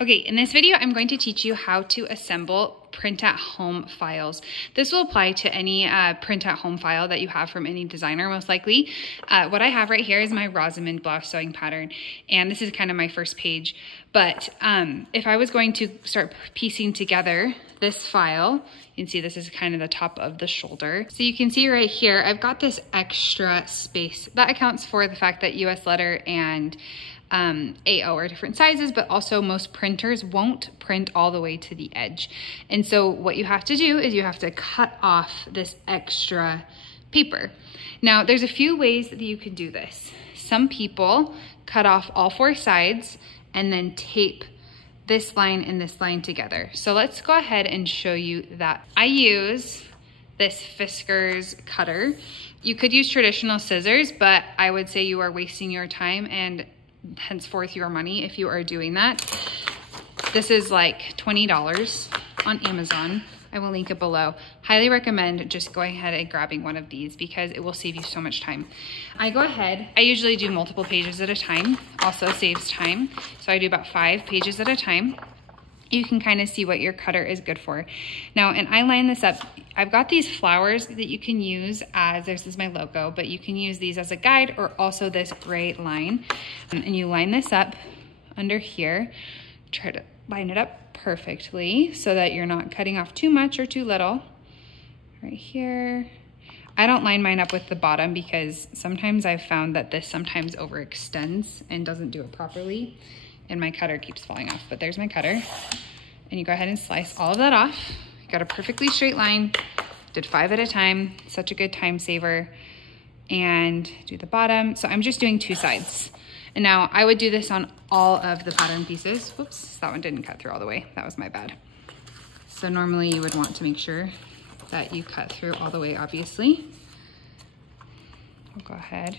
Okay, in this video, I'm going to teach you how to assemble print-at-home files. This will apply to any print-at-home file that you have from any designer, most likely. What I have right here is my Rosamond blouse sewing pattern, and this is kind of my first page. But if I was going to start piecing together this file, you can see this is kind of the top of the shoulder. So you can see right here, I've got this extra space. That accounts for the fact that US letter and AO are different sizes, but also most printers won't print all the way to the edge. And so what you have to do is you have to cut off this extra paper. Now, there's a few ways that you can do this. Some people cut off all four sides and then tape this line and this line together. So let's go ahead and show you that. I use this Fiskars cutter. You could use traditional scissors, but I would say you are wasting your time and henceforth your money if you are doing that. This is like $20 on Amazon. I will link it below. Highly recommend just going ahead and grabbing one of these because it will save you so much time. I usually do multiple pages at a time, also saves time. So I do about 5 pages at a time. You can kind of see what your cutter is good for. Now, and I line this up. I've got these flowers that you can use as, this is my logo, but you can use these as a guide or also this gray line. And you line this up under here. Try to line it up perfectly so that you're not cutting off too much or too little. Right here. I don't line mine up with the bottom because sometimes I've found that this sometimes overextends and doesn't do it properly. And my cutter keeps falling off, but there's my cutter. And you go ahead and slice all of that off. You got a perfectly straight line. Did 5 at a time, such a good time saver. And do the bottom. So I'm just doing 2 sides. And now I would do this on all of the pattern pieces. Whoops, that one didn't cut through all the way. That was my bad. So normally you would want to make sure that you cut through all the way, obviously. I'll go ahead.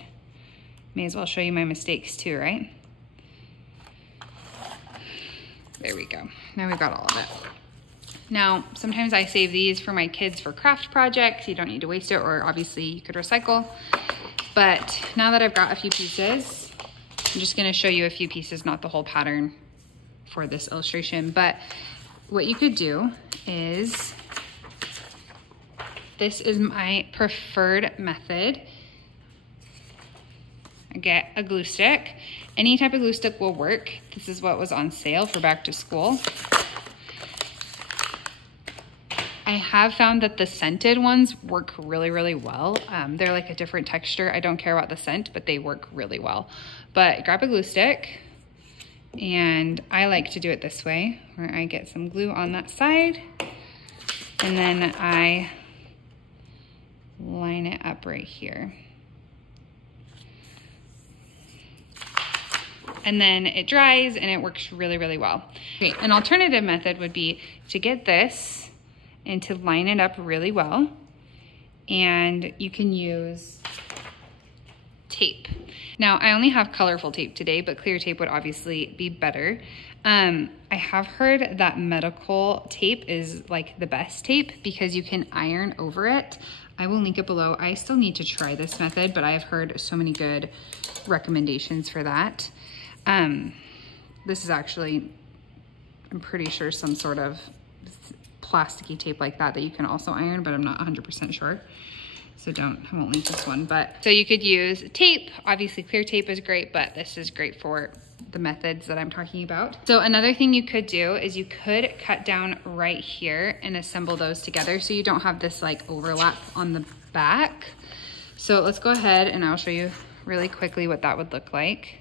May as well show you my mistakes too, right? There we go. Now we've got all of it. Now, sometimes I save these for my kids for craft projects. You don't need to waste it, or obviously you could recycle. But now that I've got a few pieces, I'm just gonna show you a few pieces, not the whole pattern for this illustration. But what you could do is, this is my preferred method. I get a glue stick. Any type of glue stick will work. This is what was on sale for back to school. I have found that the scented ones work really, really well. They're like a different texture. I don't care about the scent, but they work really well. But grab a glue stick, and I like to do it this way, where I get some glue on that side, and then I line it up right here. And then it dries and it works really, really well. Okay, an alternative method would be to get this and to line it up really well. And you can use tape. Now, I only have colorful tape today, but clear tape would obviously be better. I have heard that medical tape is like the best tape because you can iron over it. I will link it below. I still need to try this method, but I have heard so many good recommendations for that. This is actually, I'm pretty sure, some sort of plasticky tape like that you can also iron, but I'm not 100% sure. So I won't link this one. But so you could use tape. Obviously clear tape is great, but this is great for the methods that I'm talking about. So another thing you could do is you could cut down right here and assemble those together so you don't have this like overlap on the back. So let's go ahead and I'll show you really quickly what that would look like.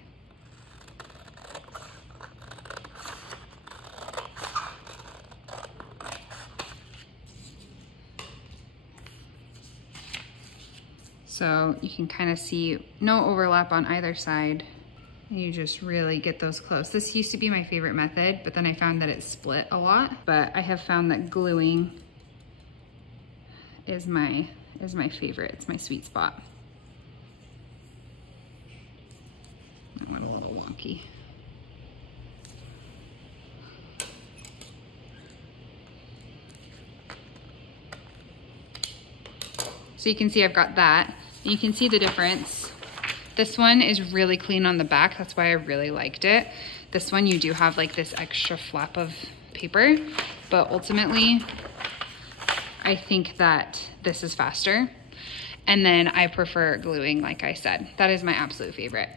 So you can kind of see no overlap on either side. You just really get those close. This used to be my favorite method, but then I found that it split a lot. But I have found that gluing is my favorite. It's my sweet spot. That went a little wonky. So you can see I've got that. You can see the difference This one is really clean on the back. That's why I really liked it. This one, you do have like this extra flap of paper, but ultimately, I think that this is faster. And then I prefer gluing, like I said. That is my absolute favorite.